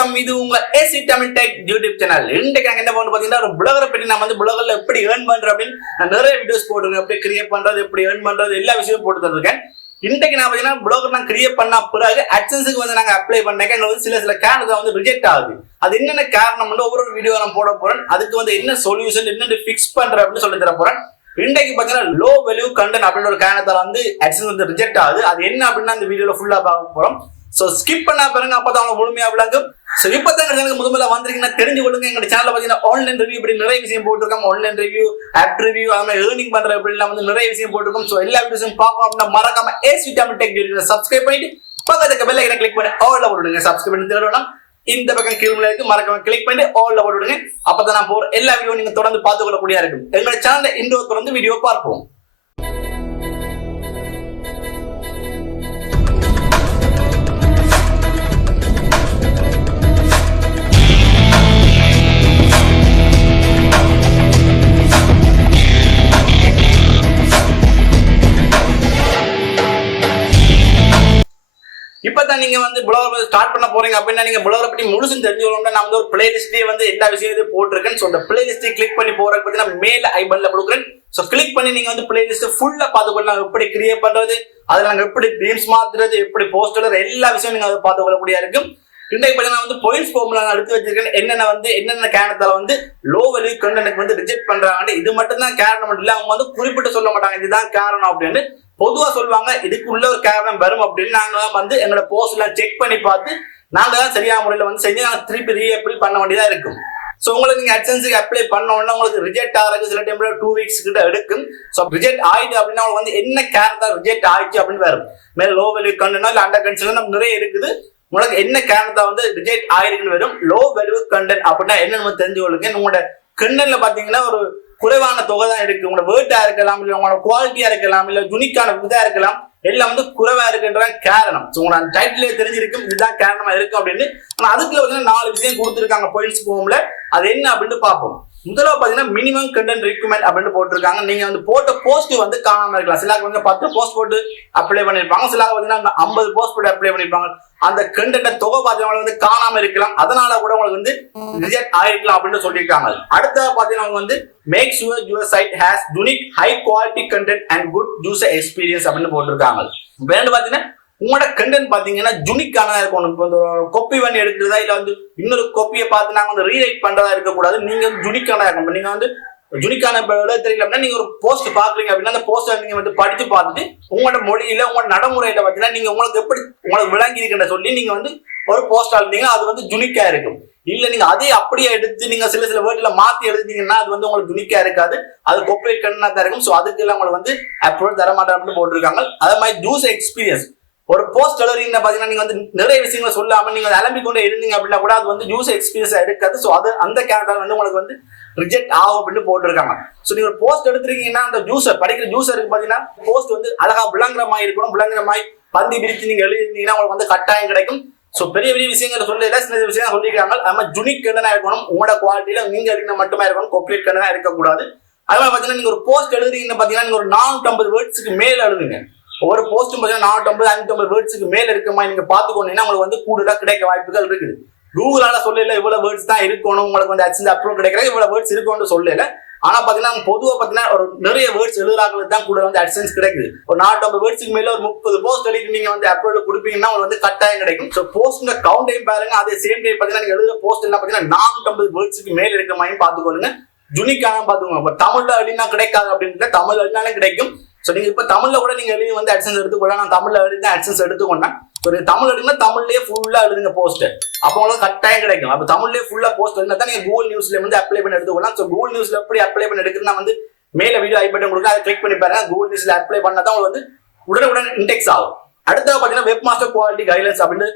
வணக்கம், இது உங்க AC Tamil tech YouTube channel. இன்றைக்கு நாங்க என்ன பண்ண பாத்தீங்கன்னா ஒரு பிளாகரை பற்றி நான் வந்து பிளாகர்ல எப்படி ஏர்ன் பண்றேன் அப்படின்னு நான் நிறைய வீடியோஸ் போட்டுருக்கேன். எப்படி கிரியேட் பண்றது, எப்படி ஏர்ன் பண்றது, எல்லா விஷயமும் போட்டு தந்திருக்கேன். இன்றைக்கு நான் பாத்தீங்கன்னா பிளாகர் நான் கிரியேட் பண்ண பிறகு AdSenseக்கு வந்து நாங்க அப்ளை பண்ணேன். எங்களுக்கு வந்து சில காரணத்தை வந்து ரிஜெக்ட் ஆகுது. அது என்னென்ன காரணம் வந்து ஒவ்வொரு வீடியோ நான் போட போறேன். அதுக்கு வந்து என்ன சொல்யூஷன், என்ன பிக்ஸ் பண்றேன் அப்படின்னு சொல்லி தர போறேன். இன்றைக்கு பாத்தீங்கன்னா லோ வேல்யூ கண்டென்ட் அப்படின்ற ஒரு காரணத்தால வந்து AdSense வந்து ரிஜெக்ட் ஆகுது. அது என்ன அப்படின்னு இந்த வீடியோல ஃபுல்லா பார்க்க போறோம். சோ ஸ்கிப் பண்ணா பாருங்க, அப்பதான் அவங்க முழுமையா விளங்கும். சோ இப்பதான் எனக்கு முதல்ல வந்திருக்கீங்கன்னா தெரிஞ்சு கொள்ளுங்க. எங்க சேனல்ல பாத்தீங்கன்னா ஆன்லைன் ரிவ்யூ இப்படி நிறைய விஷயம் போட்டுருக்கோம். ஆன்லைன் ரிவ்யூ, ஆப் ரிவ்யூ, அவங்க ஏர்னிங் பண்ற அப்படிலாம் வந்து நிறைய விஷயம் போட்டுருக்கோம். சோ எல்லா வீடியோஸும் பார்க்கணும் அப்படின்னா மறக்காம ஏசி தமிழ் டெக் யூடியூப்ல சப்ஸ்கிரைப் பண்ணிட்டு பக்கத்துக்கு பெல் ஐகானை கிளிக் பண்ணி ஆல்ல போட்டுடுங்க. சப்ஸ்கிரைப் பண்ணி தேடணும். இந்த பக்கம் கீழே இருக்கு, மறக்காம கிளிக் பண்ணி ஆல்ல போட்டுடுங்க. அப்பதான் நான் போற எல்லா வீடியோ நீங்க தொடர்ந்து பார்த்து கொள்ளக்கூடியா இருக்கும். எங்களோட சேனல்ல இன்ட்ரோ தொடர்ந்து வீடியோ பார்ப்போம். இப்பதான் நீங்க வந்து பிளாகர் ஸ்டார்ட் பண்ண போறீங்க அப்படின்னா நீங்க பிளாகரை பத்தி முழுசும் தெரிஞ்சுக்கணும்னா நான் வந்து ஒரு பிளேலிஸ்டே வந்து எல்லா விஷயத்தையும் போட்டிருக்கேன். ஸோ அந்த பிளேலிஸ்டை கிளிக் பண்ணி போறதுக்கு பார்த்தீங்கன்னா மேல ஐபன்ல கொடுக்குறேன். ஸோ கிளிக் பண்ணி நீங்க வந்து பிளேலிஸ்ட் ஃபுல்லா பார்த்துக்கொள்ளலாம். எப்படி கிரியேட் பண்றது, அதுல நாங்க எப்படி தீம்ஸ் மாத்துறது, எப்படி போஸ்டர், எல்லா விஷயம் நீங்க அதை பார்த்து கொள்ளக்கூடியா இருக்கும். இன்றைக்கு பார்த்தீங்கன்னா வந்து பாயிண்ட்ஸ் ஃபார்முலா நான் எடுத்து வச்சிருக்கேன். என்னென்ன காரணத்தால வந்து லோ வேல்யூ கண்டென்ட் வந்து ரிஜெக்ட் பண்றாங்க. இது மட்டும் தான் காரணம் இல்ல, அவங்க வந்து குறிப்பிட்டு சொல்ல மாட்டாங்க இதுதான் காரணம் அப்படின்னு. பொதுவா சொல்லுவாங்க இதுக்குள்ள ஒரு காரணம் வரும் அப்படின்னு. நாங்க வந்து எங்களோட போஸ்ட் எல்லாம் செக் பண்ணி பார்த்து நாங்க தான் சரியான முறையில வந்து செஞ்சு நாங்க திருப்பி ரீஅப்ளை பண்ண வேண்டியதா இருக்கும். சோ உங்களுக்கு நீங்க AdSenseக்கு அப்ளை பண்ண உடனே உங்களுக்கு ரிஜெக்ட் ஆகிறதுக்கு சில டைம்ல 2 வீக்ஸ் கிட்ட எடுக்கும். சோ ரிஜெக்ட் ஆயிடுது அப்படின்னா உங்களுக்கு வந்து என்ன காரணத்தால ரிஜெக்ட் ஆயிடுச்சு அப்படின்னு வரும். மேல லோ வேல்யூ கண்டென்ட் இல்ல அண்டர் கன்சிடர் நிறைய இருக்குது. உங்களுக்கு என்ன காரணத்தா வந்து ரிஜெக்ட் ஆயிருக்குன்னு வரும். லோ வேல்யூ கண்டென்ட் அப்படின்னா என்னன்னு தெரிஞ்சு கொள்ளுங்க. உங்களோட கண்டென்ட்ல பாத்தீங்கன்னா ஒரு குறைவான தொகை தான் இருக்கு. உங்களோட வேர்டா இருக்கலாம், இல்ல உங்களோட குவாலிட்டியா இருக்கலாம், இல்ல யூனிக்கான இதா இருக்கலாம், எல்லாம் வந்து குறைவா இருக்குன்ற காரணம். உங்களோட டைட்டிலே தெரிஞ்சிருக்கும் இதுதான் காரணமா இருக்கும் அப்படின்னு. ஆனா அதுக்குள்ள வந்து 4 விஷயம் கொடுத்துருக்காங்க பாயிண்ட்ஸ் ஃபார்ம்ல. அது என்ன அப்படின்னு பார்ப்போம். முதல்ல பாத்தீங்கன்னா மினிமம் கண்டென்ட் ரிக்வயர்மெண்ட் அப்படின்னு போட்டிருக்காங்க. நீங்க வந்து போட்ட போஸ்ட் வந்து காணாம இருக்கலாம். சில வந்து 10 போஸ்ட் போட்டு அப்ளை பண்ணிருப்பாங்க, சில பாத்தீங்கன்னா 50 போஸ்ட் போட்டு அப்ளை பண்ணிருப்பாங்க. அந்த கண்டென்ட் தொகை பாத்தீங்கன்னா வந்து காணாம இருக்கலாம், அதனால கூட உங்களுக்கு வந்து ரிஜெக்ட் ஆயிருக்கலாம் அப்படின்னு சொல்லியிருக்காங்க. அடுத்த பாத்தீங்கன்னா வந்து make sure your site has unique high quality content and good user experience அப்படின்னு போட்டிருக்காங்க. வேண்டு பாத்தீங்கன்னா உங்களோட கண்டென்ட் பாத்தீங்கன்னா யூனிக்கானதா இருக்கணும். இப்போ காப்பி பண்ணி எடுக்கிறதா இல்ல வந்து இன்னொரு காப்பியை பார்த்து நாங்க வந்து ரீரைட் பண்றதா இருக்கக்கூடாது. நீங்க வந்து யூனிக்கானதா இருக்கணும். நீங்க வந்து யூனிக்கான தெரியல அப்படின்னா நீங்க ஒரு போஸ்ட் பாக்குறீங்க அப்படின்னா அந்த போஸ்ட் நீங்க வந்து படிச்சு பார்த்துட்டு உங்களோட மொழியில உங்களோட நடைமுறையில பாத்தீங்கன்னா நீங்க உங்களுக்கு எப்படி உங்களுக்கு விளங்கி இருக்குன்ற சொல்லி நீங்க வந்து ஒரு போஸ்ட் எழுதிங்கன்னா அது வந்து யூனிக்கா இருக்கும். இல்ல நீங்க அதே அப்படியே எடுத்து நீங்க சில வேர்ட்ல மாத்தி எழுதிட்டீங்கன்னா அது வந்து உங்களுக்கு யூனிக்கா இருக்காது, அது காப்பரேட் கண்டென்ட்டா தான் இருக்கும். சோ அதுக்கு எல்லாம் உங்களுக்கு வந்து அப்ரோச் தர மாட்டாங்க போட்டிருக்காங்க. அதே மாதிரி யூசர் எக்ஸ்பீரியன்ஸ் ஒரு போஸ்ட் எழுதுறீங்க பாத்தீங்கன்னா நீங்க வந்து நிறைய விஷயங்களை சொல்லாம நீங்க அலம்பி கொண்டு இருந்தீங்க அப்படின்னா கூட அது வந்து யூசர் எக்ஸ்பீரியன்ஸா இருக்காது. சோ அது அந்த கேரக்டர் வந்து உங்களுக்கு வந்து ரிஜெக்ட் ஆகும் அப்படின்னு போட்டிருக்காங்க. சோ நீங்க ஒரு போஸ்ட் எடுத்துருக்கீங்கன்னா அந்த யூசர் படிக்கிற யூசருக்கு பாத்தீங்கன்னா போஸ்ட் வந்து அழகா விளங்குற மாதிரி இருக்கணும். விளங்குற மாதிரி பந்தி பிரிச்சு நீங்க எழுதிருந்தீங்கன்னா உங்களுக்கு வந்து கட்டாயம் கிடைக்கும். சோ பெரிய விஷயங்களை சொல்லல, சில விஷயம் சொல்லிருக்காங்க. அது யூனிக் கண்டென்ட்டா இருக்கணும். உங்களோட குவாலிட்டியில நீங்க எழுதின மட்டுமே இருக்கணும், காப்பரேட் கண்டென்ட்டா இருக்கக்கூடாது. அதே மாதிரி பாத்தீங்கன்னா நீங்க ஒரு போஸ்ட் எழுதுறீங்கன்னு பாத்தீங்கன்னா நீங்க ஒரு 450 வேர்ட்ஸுக்கு மேல எழுதுங்க. ஒவ்வொரு போஸ்டும் பாத்தீங்கன்னா 450-550 வேர்ட்ஸுக்கு மேல இருக்க மாதிரி நீங்க பாத்துக்கோங்கன்னா உங்களுக்கு வந்து கூடுதலா கிடைக்க வாய்ப்புகள் இருக்குது. கூகுளால சொல்லல இவ்வளவு வேர்ட்ஸ் தான் இருக்கணும், உங்களுக்கு வந்து AdSense அப்ரூவ் கிடைக்கிறது இவ்வளவு வேர்ட்ஸ் இருக்கும்னு சொல்லல. ஆனா பாத்தீங்கன்னா பொதுவா பாத்தீங்கன்னா ஒரு நிறைய வேர்ட்ஸ் எழுதுறாங்களுக்கு தான் கூட வந்து AdSense கிடைக்குது. ஒரு 450 வேர்ட்ஸுக்கு மேல ஒரு 30 போஸ்ட் எழுதி நீங்க வந்து அப்ரூவல் கொடுப்பீங்கன்னா உங்களுக்கு வந்து கட்டாயம் கிடைக்கும். சோ போஸ்ட்ல கவுண்டையும் பாருங்க. அதே சேம் டைம் பாத்தீங்கன்னா நீங்க எழுதுற போஸ்ட் எல்லாம் பாத்தீங்கன்னா 450 வேர்ட்ஸுக்கு மேல இருக்க மாதிரி பாத்துக்கொள்ளுங்க. யூனிக்கான பாத்துக்கோங்க. இப்ப தமிழ்ல எழுதினா கிடைக்காது அப்படின்னு, தமிழ் எழுதினாலே கிடைக்கும். சோ நீங்க இப்ப தமிழ்ல கூட நீங்க எழுதி வந்து AdSense எடுத்துக்கொள்ளலாம். நான் தமிழ்ல எழுதி AdSense எடுத்துக்கொண்டேன். தமிழ் எழுதினா தமிழ்லயே ஃபுல்லா எழுதுங்க போஸ்ட், அப்போ உங்களுக்கு கட்டாயம் கிடைக்கும். அப்ப தமிழ்லயே ஃபுல்லா போஸ்ட் எழுதினா தான் நீங்க கூகுள் நியூஸ்ல வந்து அப்ளை பண்ணி எடுத்துக்கொள்ளலாம். சோ கூகுள் நியூஸ்ல எப்படி அப்ளை பண்ணி எடுக்கிறதுனா வந்து மேல வீடியோ ஐ பட்டன் கொடுக்க அதை கிளிக் பண்ணி பாருங்க. கூகுள் நியூஸ்ல அப்ளை பண்ணா தான் உங்களுக்கு வந்து உடனுக்குடன் இண்டெக்ஸ் ஆகும். அடுத்தது பாத்தீங்கன்னா வெப்மாஸ்டர் குவாலிட்டி கைட்லைன்ஸ் அப்படின்னு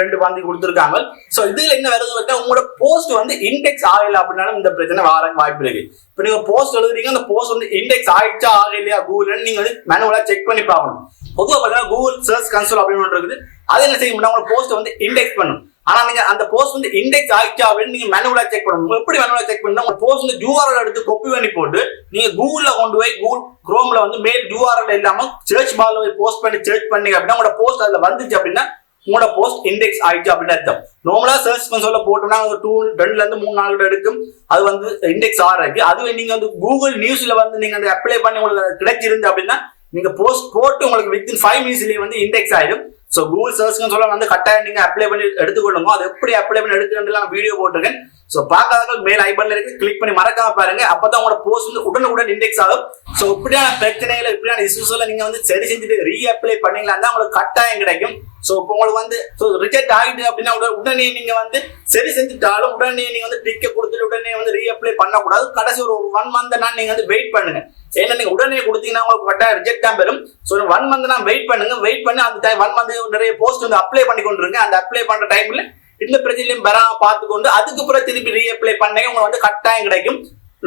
2 வாங்கி கொடுத்துருக்காங்க. சோ இதுல என்ன வருது, உங்களோட போஸ்ட் வந்து இண்டெக்ஸ் ஆகல அப்படின்னாலும் இந்த பிரச்சனை வர வாய்ப்பு இருக்கு. இப்ப நீங்க போஸ்ட் எழுதுறீங்க, அந்த போஸ்ட் வந்து இண்டெக்ஸ் ஆயிடுச்சா ஆகலையா கூகுள் நீங்க வந்து மேனுவலா செக் பண்ணி பார்க்கணும். பொதுவா பாத்தீங்கன்னா கூகுள் சர்ச் கன்சோல் அப்படின்னு ஒன்று இருக்குது. அது என்ன செய்யும், உங்களோட போஸ்ட் வந்து இண்டெக்ஸ் பண்ணும். ஆனா நீங்க அந்த போஸ்ட் வந்து இண்டெக்ஸ் ஆயிடுச்சா அப்படின்னு நீங்க மேனுவலா செக் பண்ணணும். எப்படி மேனுவலா செக் பண்ணா உங்க போஸ்ட் வந்து URL எடுத்து காப்பி பண்ணி போட்டு நீங்க கூகுள்ல கொண்டு போய் கூகுள் குரோம்ல வந்து மேல் URL இல்லாம சர்ச் பார்ல போய் போஸ்ட் பண்ணி சர்ச் பண்ணீங்க அப்படின்னா உங்களோட போஸ்ட் அதுல வந்துச்சு அப்படின்னா உங்களோட போஸ்ட் இண்டெக்ஸ் ஆயிடுச்சு அப்படின்னு அர்த்தம். நார்மலா சர்ச் கன்சோல்ல போட்டோம்னா ஒரு 2 ல 3 நாள் எடுக்கும் அது வந்து இண்டெக்ஸ் ஆகிறதுக்கு. அதுவே நீங்க வந்து கூகுள் நியூஸ்ல வந்து நீங்க அந்த அப்ளை பண்ணி உங்களுக்கு கிடைச்சிருந்து அப்படின்னா நீங்க போஸ்ட் போட்டு உங்களுக்கு வித்தின் 5 மினிட்ஸ்லயே வந்து இண்டெக்ஸ் ஆயிடும். ஸோ கூகுள் சர்ச் கன்சோல வந்து கட்டாயம் நீங்க அப்ளை பண்ணி எடுத்துக்கொள்ளுங்க. அது எப்படி அப்ளை பண்ணி எடுத்துக்கலாம் வீடியோ போட்டிருக்கேன். ஸோ பார்க்காதவங்க மேல் ஐபன்ல இருக்கு கிளிக் பண்ணி மறக்காம பாருங்க. அப்பதான் உங்களோட போஸ்ட் வந்து உடனுக்குடன் இண்டெக்ஸ் ஆகும். ஸோ இப்படியான பிரச்சனைகளை இப்படியான இஷ்யூஸ்ல நீங்க வந்து சரி செஞ்சுட்டு ரீஅப்ளை பண்ணீங்களா தான் உங்களுக்கு கட்டாயம் கிடைக்கும். ஸோ இப்போ உங்களுக்கு வந்து ரிஜெக்ட் ஆகிட்டு அப்படின்னா உடனே நீங்க வந்து சரி செஞ்சுட்டாலும் உடனே நீங்க வந்து டிக்கெட் கொடுத்துட்டு உடனே வந்து ரீஅப்ளை பண்ணக்கூடாது. கடைசி ஒரு 1 மந்த் நீங்க வந்து வெயிட் பண்ணுங்க. ஏன்னா நீங்க உடனே கொடுத்தீங்கன்னா உங்களுக்கு கட்டாயம் ரிஜெக்ட் தான் பெறும். ஸோ 1 மந்த் வெயிட் பண்ணுங்க. வெயிட் பண்ணி அந்த டைம் 1 மந்த் நிறைய போஸ்ட் வந்து அப்ளை பண்ணி கொண்டிருங்க. அந்த அப்ளை பண்ற டைம்ல இந்த பிரச்சனையும் வராம பார்த்துக்கொண்டு அதுக்கப்புறம் திருப்பி ரீஅப்ளை பண்ணி உங்களுக்கு வந்து கட்டாயம் கிடைக்கும்.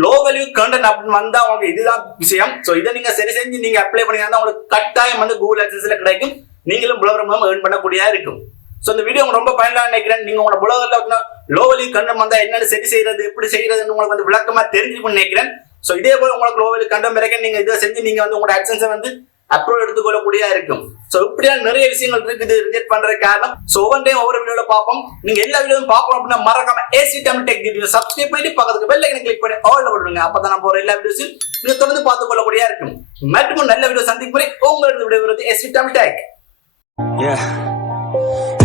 லோ வேல்யூ கண்டென்ட் அப்படின்னு வந்தா உங்களுக்கு இதுதான் விஷயம். ஸோ இதை நீங்க சரி செஞ்சு நீங்க அப்ளை பண்ணீங்கன்னா உங்களுக்கு கட்டாயம் வந்து கூகுள் AdSenseல கிடைக்கும். நீங்களும் புலவர் மூலம் ஏர்ன் பண்ணக்கூடியதா இருக்கும். ஸோ இந்த வீடியோ ரொம்ப பயனுள்ளதா நினைக்கிறேன். நீங்க உங்களோட புலவர்ல லோ வேல்யூ கண்டென்ட் வந்தா என்னன்னு சரி செய்யறது எப்படி செய்யறதுன்னு உங்களுக்கு வந்து விளக்கமா தெரிஞ்சுக்கணும்னு நினைக்கிறேன். ஸோ இதே போல உங்களுக்கு லோ வேல்யூ கண்டென்ட் வரைக்கும் நீங்க இதை செஞ்சு நீங்க வந்து உங்களோட AdSense வந்து அப்ரூவ் எடுத்துக்கொள்ளக்கூடியதா இருக்கும். சோ இப்படியான நிறைய விஷயங்கள் இருக்குது ரிஜெக்ட் பண்றதுக்கு காரணம். சோ ஒவ்வொரு வீடியோல பார்ப்போம். நீங்க எல்லா வீடியோவும் பார்க்கணும் அப்படின்னா மறக்காம AC Tamil tech video subscribe பண்ணி பக்கத்துக்கு பெல் ஐகானை கிளிக் பண்ணி ஆல்ல போடுங்க. அப்பதான் நான் போற எல்லா வீடியோஸையும் நீங்க தொடர்ந்து பார்த்து கொள்ளக்கூடியதா இருக்கும். மற்றும் நல்ல வீடியோ சந்திக்கும் வரை உங்களோட வீடியோ வருது AC Tamil tech.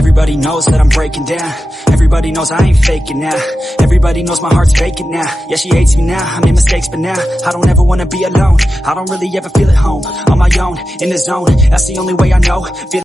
Everybody knows that I'm breaking down. Everybody knows I ain't faking now. Everybody knows my heart's faking now. Yeah, she hates me now, I made mistakes but now I don't ever wanna be alone. I don't really ever feel at home. On my own, in the zone, that's the only way I know.